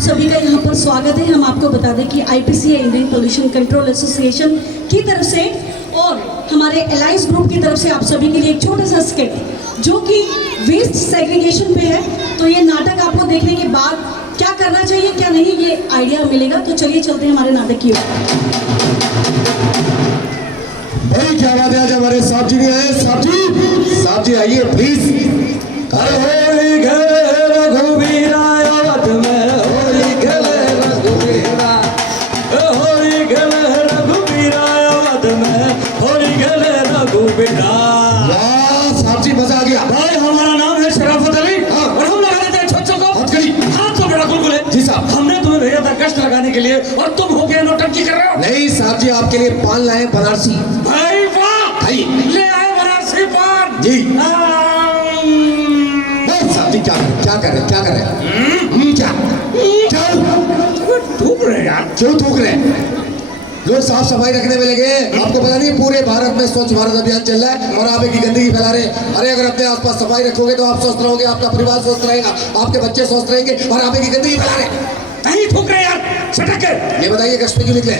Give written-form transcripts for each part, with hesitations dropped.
सभी का यहाँ पर स्वागत है। हम आपको बता दें कि IPCA Indian pollution control association की तरफ से और हमारे एलायंस ग्रुप की तरफ से आप सभी के लिए एक छोटा सा स्किट जो कि वेस्ट सेग्रीगेशन पे है। तो ये नाटक आपको देखने के बाद क्या करना चाहिए क्या नहीं ये आइडिया मिलेगा। तो चलिए चलते हैं हमारे नाटक की ओर। भाई क्या बात है, आज हमारे साहब जी ने आए। साहब जी आइए प्लीज। साहब जी मजा आ गया। भाई हमारा नाम है शराफत अली और हम लगा देते हैं छोटों को हाथ को बड़ा गुलगुले। जी साहब, हमने तुम्हें भेजा था कष्ट लगाने के लिए और तुम हो गए नौटंकी कर रहे हो। नहीं साहब जी, आपके लिए पान लाए बनारसी। भाई वाह, ले आए बनारसी पान जी। साहब जी क्या कर रहे क्या थूक रहे यार, क्यों थूक रहे? लोग साफ सफाई रखने में लगे। आपको पता नहीं पूरे भारत में स्वच्छ भारत अभियान चल रहा है और आप एक गंदगी फैला रहे हैं। अरे अगर अपने आसपास सफाई रखोगे तो आप स्वस्थ रहोगे, आपका परिवार स्वस्थ रहेगा, आपके बच्चे स्वस्थ रहेंगे और आप एक गंदगी फैला रहे हैं। नहीं थूक रहे यार, सटक कर। ये बताइए कष्ट में क्यों निकले?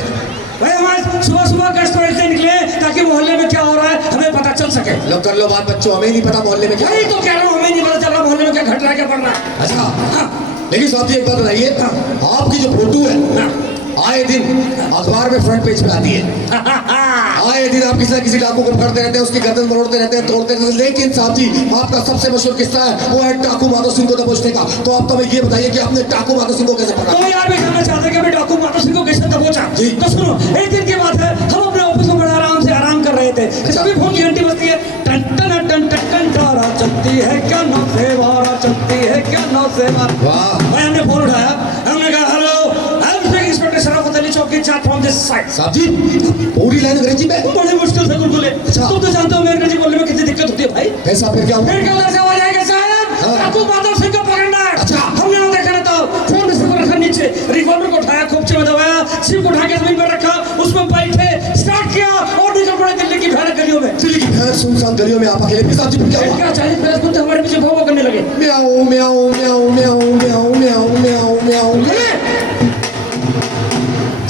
भाई हमारे सुबह सुबह कष्ट में इसलिए निकले ताकि मोहल्ले में क्या हो रहा है हमें पता चल सके। लो कर लो बात बच्चों, हमें नहीं पता मोहल्ले में क्या। नहीं तो कह रहा हूँ, हमें नहीं पता चल रहा मोहल्ले में क्या घट रहा है क्या पड़ रहा है। अच्छा लेकिन साहब जी एक बात बताइए, आपकी जो फोटो है आए दिन अखबार में फ्रंट पेज पे आती है। आए दिन आप किसी न किसी डाकू को पकड़ते रहते हैं, उसकी गर्दन मरोड़ते रहते हैं, तोड़ते रहते हैं। लेकिन साहब जी आपका सबसे मशहूर किस्सा है वो है डाकू माधो सिंह को दबोचने का। तो आप तो हमें ये बताइए कि आपने डाकू माधो सिंह को कैसे पकड़ा? तो यार मैं जानना चाहता कि मैं डाकू माधो सिंह को कैसे दबोचा। जी। तो सुनो, एक दिन की बात है, हम अपने ऑफिस में बड़ा आराम कर रहे थे। तभी फोन की घंटी बजती है, टन टन टन टन टन तारा चलती है क्या नौ से बारह चलती है क्या नौ से बारह। वाह। भाई हमने फोन उठाया, हमने कहा हेलो, इंस्पेक्टर शराफत अली चौकी चाट फ्रॉम दिस साइड। साहब जी पूरी लाइन अंग्रेजी में? बड़ी मुश्किल से गुलगुले। अच्छा। तुम तो जानते हो मैं अंग्रेजी बोलने में कितनी दिक्कत होती है भाई। ऐसा फिर क्या हुआ? फिर क्या उधर से आवाज आई कि साहब डाकू माधव सिंह को पकड़ना है। अच्छा। हमने वहाँ देखा ना तो फोन इसको रखा नीचे, रिवॉल्वर को उठाया, खोपचे में दबाया, सिर को उठा के जमीन पर रखा, उसमें बैठे स्टार्ट किया और निकल पड़े दिल्ली की भयानक गलियों में। दिल्ली की भयानक सुनसान गलियों में आप अकेले? साहब जी फिर क्या हुआ? क्या 40-50 कुत्ते हमारे पीछे भौं करने लगे। म्याऊ म्याऊ म्याऊ म्याऊ म्याऊ म्याऊ म्याऊ म्याऊ।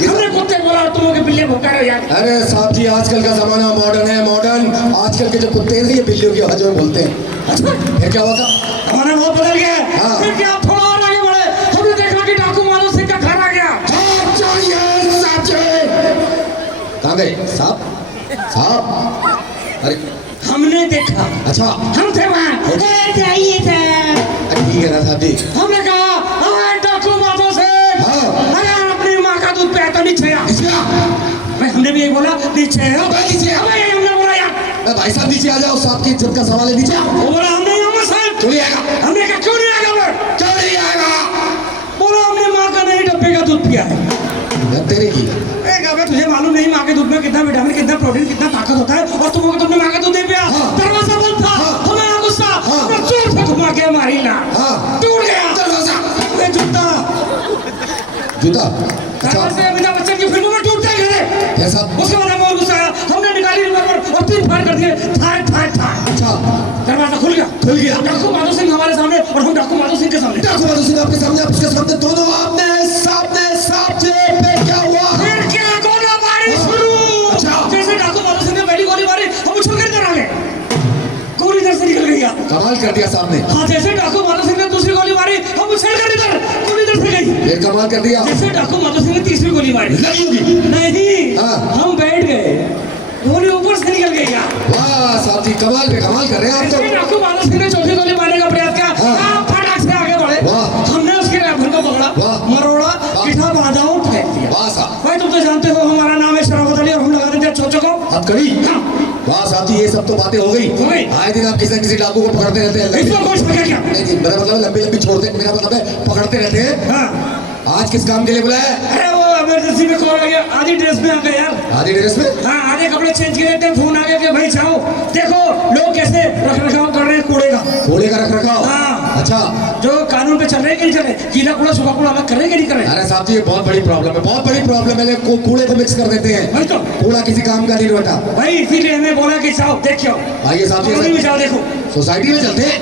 हमने कुत्ते बोला और तुम लोग बिल्ली भौंका रहे हो यार। अरे साहब जी आजकल का जमाना मॉडर्न है, मॉडर्न। आजकल के जो कुत्ते हैं ये बिल्लियों की आवाज में बोलते हैं। अच्छा फिर क्या हुआ था? हमारा बहुत बदल गया। हाँ। फिर क्या थोड़ा और आगे बढ़े, हमने देखा कि डाकू माधव सिंह का घर आ गया। कहाँ गए साहब? अरे हमने देखा, अच्छा हम थे वहाँ, जाइए अरे ठीक है ना साहब जी। हमने कहा अरे डाकू माधव सिंह, हाँ। अरे अपनी माँ का दूध पिया तो नीचे आ। भाई हमने भी यही बोला नीचे आ। नीचे आ। भाई हमने बोला यार भाई साहब नीचे आ जाओ, साहब की इज्जत का सवाल है, नीचे आओ। वो बोला हम नहीं आऊंगा साहब। क्यों नहीं आएगा? हमने कहा क्यों नहीं आएगा मैं? क्यों नहीं आएगा? बोला हमने माँ का नहीं डब्बे का दूध पिया है। तेरे की तुझे मालूम नहीं माँ के दूध में कितना विटामिन, कितना प्रोटीन, कितना ताकत होता है और तुमने माँ का दूध नहीं पिया। दरवाजा बंद था, हमें आ गुस्सा, जोर से घुमा के मारी ना, टूट गया दरवाजा। जूता दरवाजे अमिताभ बच्चन की फिल्मों में टूटता है। कैसा? उसके बाद हमें और गुस्सा आया, हमने निकाली रिवॉल्वर और 3 फायर कर दिए। अच्छा दरवाजा खुल गया। डाकू माधव सिंह हमारे सामने और हम डाकू माधव सिंह के सामने। डाकू माधव सिंह आपके सामने, आप उसके सामने, दोनों आपने सामने। फिर क्या हुआ? फिर क्या गोलीबारी शुरू। अच्छा। जैसे डाकू माधव सिंह ने पहली गोली मारी, हम उछल कर इधर आ गए, गोली इधर से निकल गई। कमाल कर दिया सामने। हाँ, जैसे डाकू माधव सिंह ने दूसरी गोली मारी, हम उछल कर इधर, गोली इधर से गई। फिर कमाल कर दिया। जैसे डाकू माधव सिंह ने तीसरी गोली मारी, लगी होगी। नहीं, हाँ। हम बैठ गए, गोली ऊपर से निकल गई यार। वाह साहब जी, कमाल पे कमाल कर रहे हैं आप इसके तो। आपको बालक ने चौथी गोली मारने का प्रयास किया, हाँ। आप फटाक से आगे बढ़े, वाह। हमने उसके राइफल को पकड़ा, वाह। मरोड़ा, वाह। पिठा बांधा और फेंक दिया। वाह साहब, भाई तुम तो जानते हो हमारा नाम है शराफत अली और हम लगा देते हैं चोचो को। हथकड़ी। वाह साहब जी, ये सब तो बातें हो गई। हो गई। आए दिन आप किसी न किसी डाकू को पकड़ते रहते हैं। इसमें कोई शक है क्या? नहीं नहीं, मेरा मतलब है लंबी लंबी छोड़ते, मेरा मतलब है पकड़ते रहते हैं। हाँ। आज किस काम के लिए बुलाया है? अरे वो इमरजेंसी में कॉल आ गया, आधी ड्रेस में आ गए यार। आधी ड्रेस में? हाँ, आधे कपड़े चेंज किए थे, फोन आ गया कि भाई जाओ देखो लोग कैसे रख रखाव कर रहे हैं कूड़े का। कूड़े का रख रखाव? हाँ। अच्छा। जो कानून पे चल रहे हैं कि नहीं चल रहे, गीला कूड़ा सूखा कूड़ा अलग कर रहे हैं कि नहीं कर रहे? अरे साहब जी, ये बहुत बड़ी प्रॉब्लम है, बहुत बड़ी प्रॉब्लम है। कूड़े को मिक्स कर देते हैं। वही तो कूड़ा किसी काम का नहीं बेटा। भाई, इसीलिए हमें बोला कि जाओ देखियो, आइए साहब कॉलोनी जी, में जाओ देखो। सोसाइटी में चलते हैं।